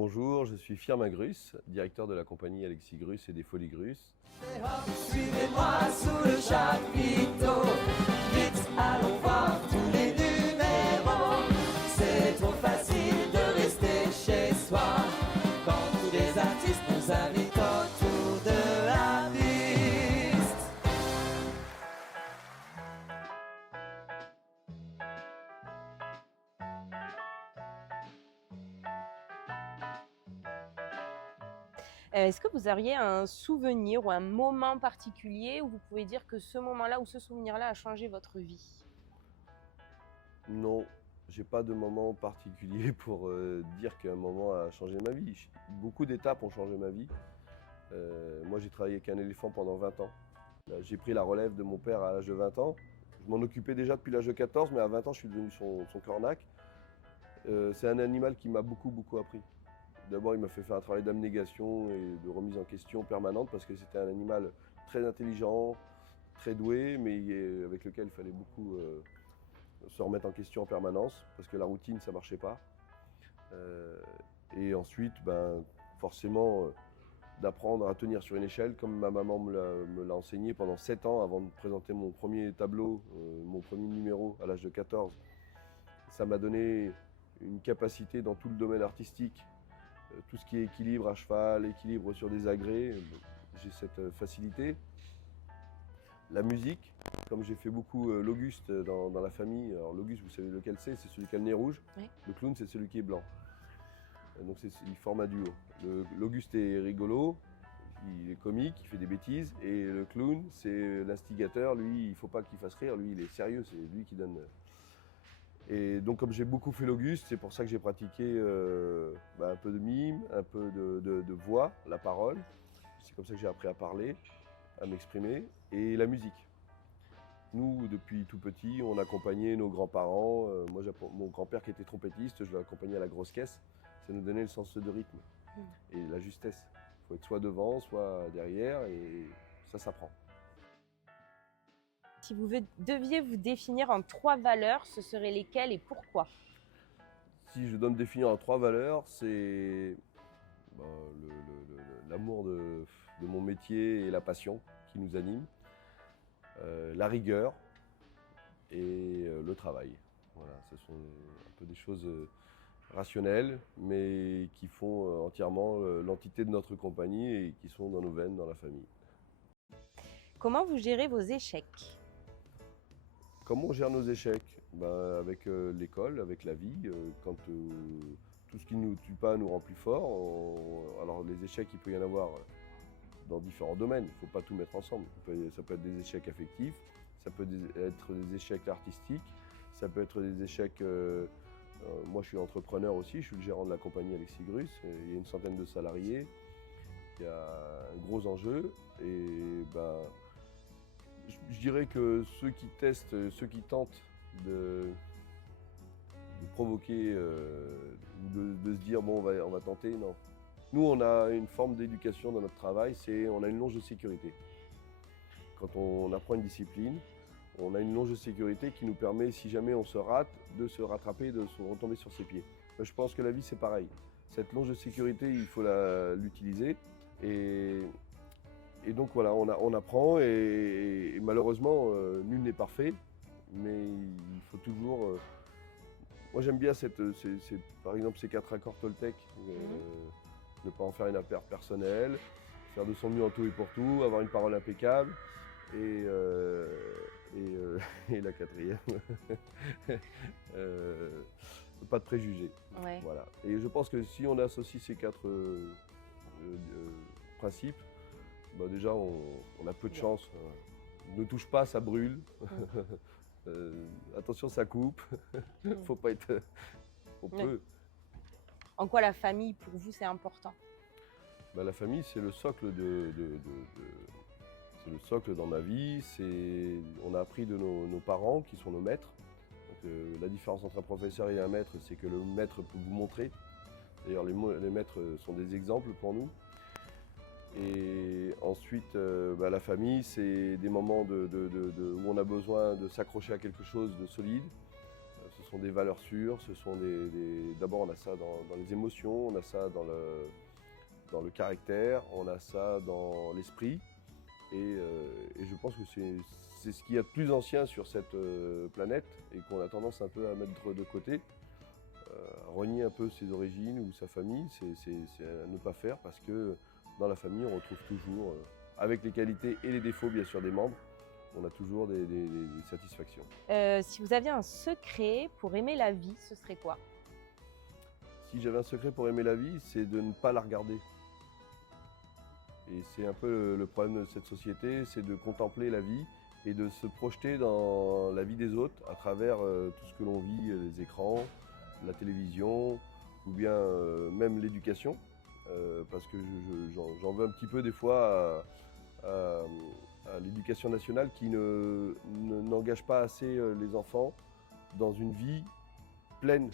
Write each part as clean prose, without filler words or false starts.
Bonjour, je suis Firmin Grus, directeur de la compagnie Alexis Grus et des Folies Grus. Suivez-moi sous le chapiteau, vite allons voir tous les numéros. C'est trop facile de rester chez soi quand tous les artistes nous invitent autour de la piste. Est-ce que vous auriez un souvenir ou un moment particulier où vous pouvez dire que ce moment-là ou ce souvenir-là a changé votre vie? Non, j'ai pas de moment particulier pour dire qu'un moment a changé ma vie. Beaucoup d'étapes ont changé ma vie. Moi, j'ai travaillé avec un éléphant pendant 20 ans. J'ai pris la relève de mon père à l'âge de 20 ans. Je m'en occupais déjà depuis l'âge de 14, mais à 20 ans, je suis devenu son cornac. C'est un animal qui m'a beaucoup appris. D'abord, il m'a fait faire un travail d'abnégation et de remise en question permanente parce que c'était un animal très intelligent, très doué, mais avec lequel il fallait beaucoup se remettre en question en permanence parce que la routine, ça ne marchait pas. Et ensuite, forcément, d'apprendre à tenir sur une échelle comme ma maman me l'a enseigné pendant 7 ans avant de présenter mon premier tableau, mon premier numéro à l'âge de 14. Ça m'a donné une capacité dans tout le domaine artistique. Tout ce qui est équilibre à cheval, équilibre sur des agrès, j'ai cette facilité. La musique, comme j'ai fait beaucoup l'Auguste dans la famille, alors l'Auguste, vous savez lequel c'est celui qui a le nez rouge. Oui. Le clown, c'est celui qui est blanc. Donc il forme un duo. L'Auguste est rigolo, il est comique, il fait des bêtises, et le clown, c'est l'instigateur, lui, il ne faut pas qu'il fasse rire, lui, il est sérieux, c'est lui qui donne. Et donc comme j'ai beaucoup fait l'Auguste, c'est pour ça que j'ai pratiqué un peu de mime, un peu de voix, la parole. C'est comme ça que j'ai appris à parler, à m'exprimer, et la musique. Nous, depuis tout petit, on accompagnait nos grands-parents. Moi, mon grand-père qui était trompettiste, je l'accompagnais à la grosse caisse. Ça nous donnait le sens de rythme et la justesse. Il faut être soit devant, soit derrière, et ça s'apprend. Si vous deviez vous définir en 3 valeurs, ce seraient lesquelles et pourquoi? Si je dois me définir en 3 valeurs, c'est l'amour de mon métier et la passion qui nous anime, la rigueur et le travail. Voilà, ce sont un peu des choses rationnelles, mais qui font entièrement l'entité de notre compagnie et qui sont dans nos veines, dans la famille. Comment vous gérez vos échecs? Comment on gère nos échecs? Avec l'école, avec la vie, quand tout ce qui ne nous tue pas nous rend plus forts. Alors les échecs, il peut y en avoir dans différents domaines, il ne faut pas tout mettre ensemble. Ça peut être des échecs affectifs, ça peut être des échecs artistiques, ça peut être des échecs... moi je suis entrepreneur aussi, je suis le gérant de la compagnie Alexis Grus, il y a une centaine de salariés, il y a un gros enjeu et je dirais que ceux qui testent, ceux qui tentent de provoquer, de se dire bon on va tenter, non. Nous on a une forme d'éducation dans notre travail, on a une longe de sécurité. Quand on apprend une discipline, on a une longe de sécurité qui nous permet, si jamais on se rate, de se rattraper, de se retomber sur ses pieds. Je pense que la vie c'est pareil. Cette longe de sécurité, il faut l'utiliser. Et donc voilà, on apprend et malheureusement, nul n'est parfait, mais il faut toujours... moi j'aime bien par exemple ces 4 accords Toltec, ne pas en faire une affaire personnelle, faire de son mieux en tout et pour tout, avoir une parole impeccable et la 4e, pas de préjugés. Ouais. Voilà. Et je pense que si on associe ces 4 principes, déjà on a peu de chance. Ne touche pas, ça brûle. Attention, ça coupe. Faut pas être... On peut. En quoi la famille, pour vous, c'est important? La famille, c'est le socle c'est le socle dans ma vie. On a appris de nos parents, qui sont nos maîtres. Donc, la différence entre un professeur et un maître, c'est que le maître peut vous montrer. D'ailleurs, les maîtres sont des exemples pour nous. Et ensuite, la famille, c'est des moments où on a besoin de s'accrocher à quelque chose de solide. Ce sont des valeurs sûres, d'abord on a ça dans les émotions, on a ça dans le caractère, on a ça dans l'esprit. Et je pense que c'est ce qu'il y a de plus ancien sur cette planète et qu'on a tendance un peu à mettre de côté. Renier un peu ses origines ou sa famille, c'est à ne pas faire parce que dans la famille, on retrouve toujours, avec les qualités et les défauts bien sûr des membres, on a toujours des satisfactions. Si vous aviez un secret pour aimer la vie, ce serait quoi? Si j'avais un secret pour aimer la vie, c'est de ne pas la regarder. Et c'est un peu le problème de cette société, c'est de contempler la vie et de se projeter dans la vie des autres à travers tout ce que l'on vit, les écrans, la télévision ou bien même l'éducation. Parce que j'en veux un petit peu des fois à l'éducation nationale qui n'engage pas assez les enfants dans une vie pleine,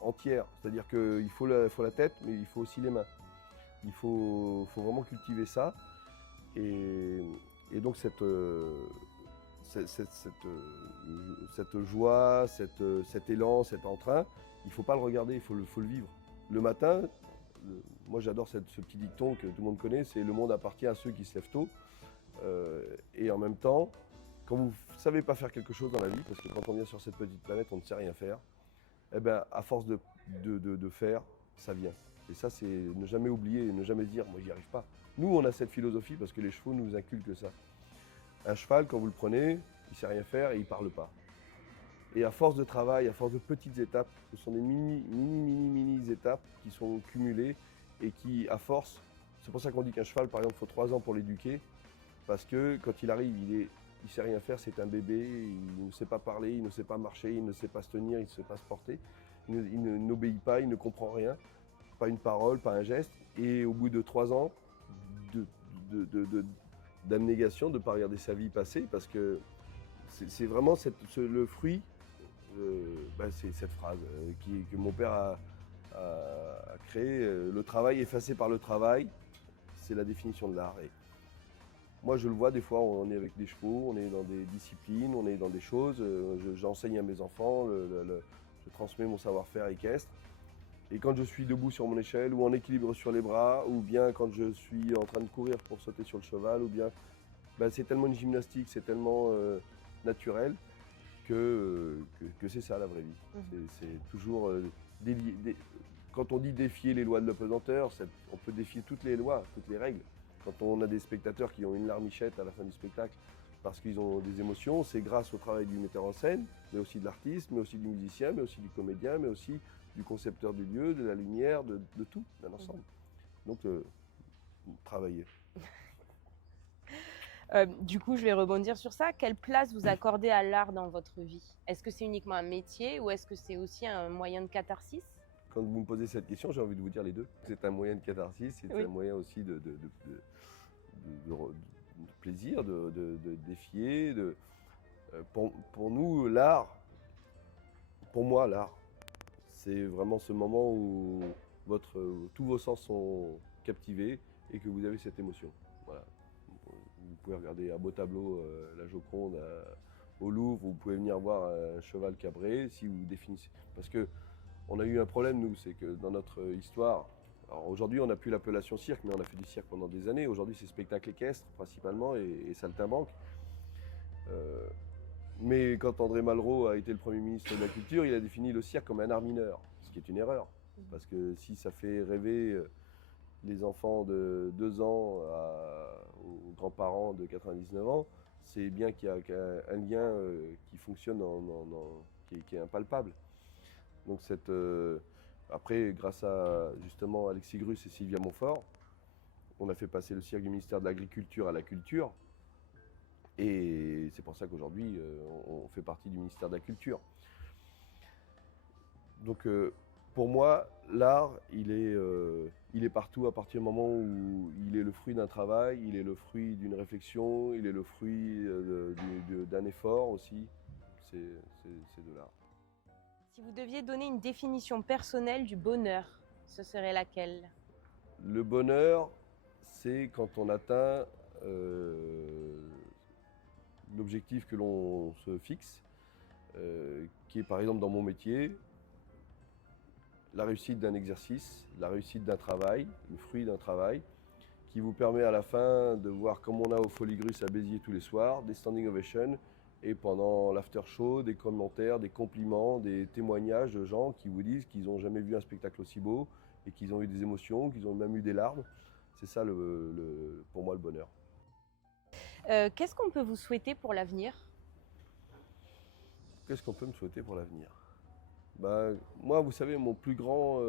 entière. C'est-à-dire qu'il faut la tête, mais il faut aussi les mains. Il faut vraiment cultiver ça. Et donc cette joie, cet élan, cet entrain, il ne faut pas le regarder, il faut le vivre. Le matin, moi j'adore ce petit dicton que tout le monde connaît, c'est « le monde appartient à ceux qui se lèvent tôt ». Et en même temps, quand vous ne savez pas faire quelque chose dans la vie, parce que quand on vient sur cette petite planète, on ne sait rien faire, eh ben, à force de faire, ça vient. Et ça, c'est ne jamais oublier et ne jamais dire « moi, j'y arrive pas ». Nous, on a cette philosophie parce que les chevaux nous inculquent ça. Un cheval, quand vous le prenez, il ne sait rien faire et il ne parle pas. Et à force de travail, à force de petites étapes, ce sont des mini étapes qui sont cumulées et qui, à force, c'est pour ça qu'on dit qu'un cheval, par exemple, il faut 3 ans pour l'éduquer, parce que quand il arrive, il ne sait rien faire, c'est un bébé, il ne sait pas parler, il ne sait pas marcher, il ne sait pas se tenir, il ne sait pas se porter, il n'obéit pas, il ne comprend rien, pas une parole, pas un geste, et au bout de 3 ans d'abnégation, de ne pas regarder sa vie passer, parce que c'est vraiment le fruit, c'est cette phrase que mon père a créée, le travail effacé par le travail, c'est la définition de l'art. Et moi je le vois des fois, on est avec des chevaux, on est dans des disciplines, on est dans des choses, j'enseigne à mes enfants, je transmets mon savoir-faire équestre. Et quand je suis debout sur mon échelle ou en équilibre sur les bras, ou bien quand je suis en train de courir pour sauter sur le cheval, ou bien c'est tellement une gymnastique, c'est tellement naturel que c'est ça la vraie vie. C'est toujours quand on dit défier les lois de l'apesanteur, on peut défier toutes les lois, toutes les règles. Quand on a des spectateurs qui ont une larmichette à la fin du spectacle parce qu'ils ont des émotions, c'est grâce au travail du metteur en scène, mais aussi de l'artiste, mais aussi du musicien, mais aussi du comédien, mais aussi du concepteur du lieu, de la lumière, de tout, d'un ensemble. Donc, travailler. Du coup, je vais rebondir sur ça. Quelle place vous accordez à l'art dans votre vie? Est-ce que c'est uniquement un métier ou est-ce que c'est aussi un moyen de catharsis? Quand vous me posez cette question, j'ai envie de vous dire les deux. C'est un moyen de catharsis, c'est un moyen aussi de plaisir, de défier. Pour nous, l'art, pour moi, l'art, c'est vraiment ce moment où tous vos sens sont captivés et que vous avez cette émotion. Voilà. Vous pouvez regarder un beau tableau, la Joconde au Louvre, vous pouvez venir voir un cheval cabré, si vous définissez. Parce qu'on a eu un problème, nous, c'est que dans notre histoire, alors aujourd'hui on n'a plus l'appellation cirque, mais on a fait du cirque pendant des années. Aujourd'hui c'est spectacle équestre principalement et saltimbanque. Mais quand André Malraux a été le Premier ministre de la Culture, il a défini le cirque comme un art mineur, ce qui est une erreur. Parce que si ça fait rêver les enfants de 2 ans aux grands-parents de 99 ans, c'est bien qu'il y a un lien qui fonctionne, qui est impalpable. Donc après, grâce à justement Alexis Grus et Sylvia Montfort, on a fait passer le cirque du ministère de l'Agriculture à la culture. Et c'est pour ça qu'aujourd'hui, on fait partie du ministère de la Culture. Donc pour moi, l'art, il est partout à partir du moment où il est le fruit d'un travail, il est le fruit d'une réflexion, il est le fruit d'un effort aussi. C'est de l'art. Si vous deviez donner une définition personnelle du bonheur, ce serait laquelle? Le bonheur, c'est quand on atteint l'objectif que l'on se fixe, qui est par exemple dans mon métier, la réussite d'un exercice, la réussite d'un travail, le fruit d'un travail, qui vous permet à la fin de voir comme on a au Foligrus à Béziers tous les soirs, des standing ovations, et pendant l'after show, des commentaires, des compliments, des témoignages de gens qui vous disent qu'ils n'ont jamais vu un spectacle aussi beau et qu'ils ont eu des émotions, qu'ils ont même eu des larmes. C'est ça pour moi le bonheur. Qu'est-ce qu'on peut vous souhaiter pour l'avenir? Qu'est-ce qu'on peut me souhaiter pour l'avenir? Ben, moi, vous savez, ma plus grande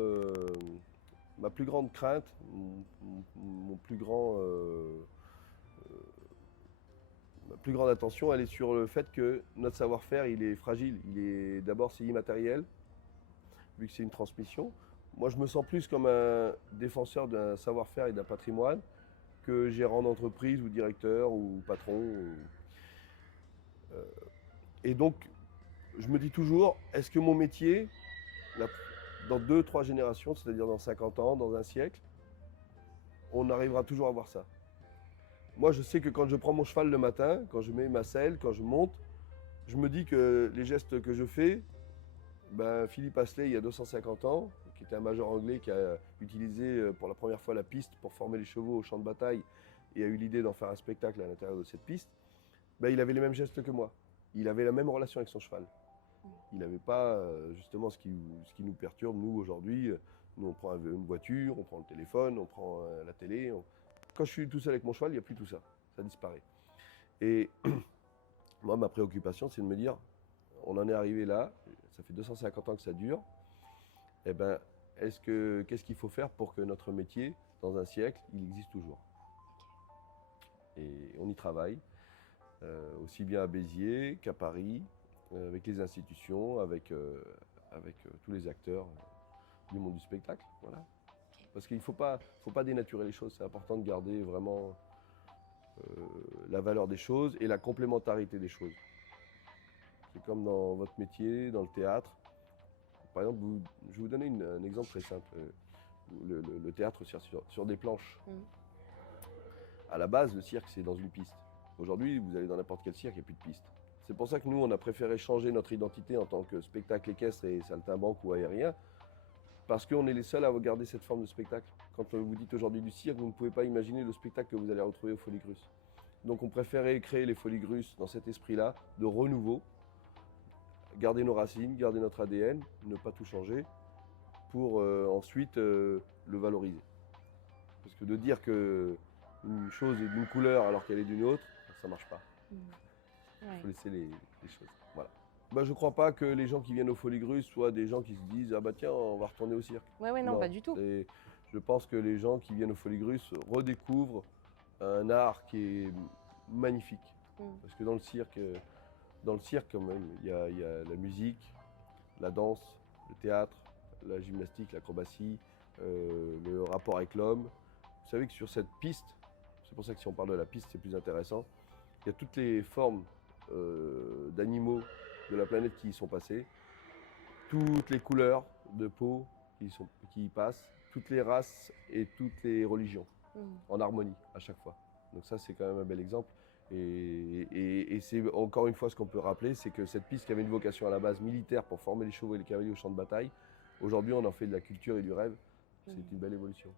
crainte, ma plus grande attention, elle est sur le fait que notre savoir-faire, il est fragile. D'abord, c'est immatériel, vu que c'est une transmission. Moi, je me sens plus comme un défenseur d'un savoir-faire et d'un patrimoine que gérant d'entreprise ou directeur ou patron. Et donc, je me dis toujours, est-ce que mon métier, dans 2-3 générations, c'est-à-dire dans 50 ans, dans un siècle, on arrivera toujours à voir ça? Moi, je sais que quand je prends mon cheval le matin, quand je mets ma selle, quand je monte, je me dis que les gestes que je fais, ben, Philippe Astley, il y a 250 ans, qui était un major anglais qui a utilisé pour la première fois la piste pour former les chevaux au champ de bataille et a eu l'idée d'en faire un spectacle à l'intérieur de cette piste, ben, il avait les mêmes gestes que moi. Il avait la même relation avec son cheval. Il n'avait pas justement ce qui nous perturbe, nous, aujourd'hui. Nous, on prend une voiture, on prend le téléphone, on prend la télé. Quand je suis tout seul avec mon cheval, il n'y a plus tout ça. Ça disparaît. Et moi, ma préoccupation, c'est de me dire, on en est arrivé là, ça fait 250 ans que ça dure. Eh ben, qu'est-ce qu'il faut faire pour que notre métier, dans un siècle, il existe toujours? Et on y travaille, aussi bien à Béziers qu'à Paris, avec les institutions, avec tous les acteurs du monde du spectacle. Voilà. Parce qu'il ne faut pas dénaturer les choses, c'est important de garder vraiment la valeur des choses et la complémentarité des choses. C'est comme dans votre métier, dans le théâtre. Par exemple, je vais vous donner un exemple très simple. Le théâtre sur des planches. À la base, le cirque, c'est dans une piste. Aujourd'hui, vous allez dans n'importe quel cirque, il n'y a plus de piste. C'est pour ça que nous, on a préféré changer notre identité en tant que spectacle équestre et saltimbanque ou aérien, parce qu'on est les seuls à garder cette forme de spectacle. Quand vous dites aujourd'hui du cirque, vous ne pouvez pas imaginer le spectacle que vous allez retrouver au Foligrus. Donc on préférait créer les Foligrus dans cet esprit-là, de renouveau, garder nos racines, garder notre ADN, ne pas tout changer, pour ensuite le valoriser. Parce que de dire qu'une chose est d'une couleur alors qu'elle est d'une autre, ça ne marche pas. Il faut laisser les choses. Voilà. Ben, je ne crois pas que les gens qui viennent au Foligrus soient des gens qui se disent « Ah bah tiens, on va retourner au cirque ». Non, pas du tout. Je pense que les gens qui viennent au Foligrus redécouvrent un art qui est magnifique. Parce que dans le cirque quand même, il y a la musique, la danse, le théâtre, la gymnastique, l'acrobatie, le rapport avec l'homme. Vous savez que sur cette piste, c'est pour ça que si on parle de la piste, c'est plus intéressant, il y a toutes les formes d'animaux de la planète qui y sont passés, toutes les couleurs de peau qui y passent, toutes les races et toutes les religions, en harmonie à chaque fois. Donc ça, c'est quand même un bel exemple. Et c'est encore une fois ce qu'on peut rappeler, c'est que cette piste qui avait une vocation à la base militaire pour former les chevaux et les cavaliers au champ de bataille, aujourd'hui on en fait de la culture et du rêve. C'est une belle évolution.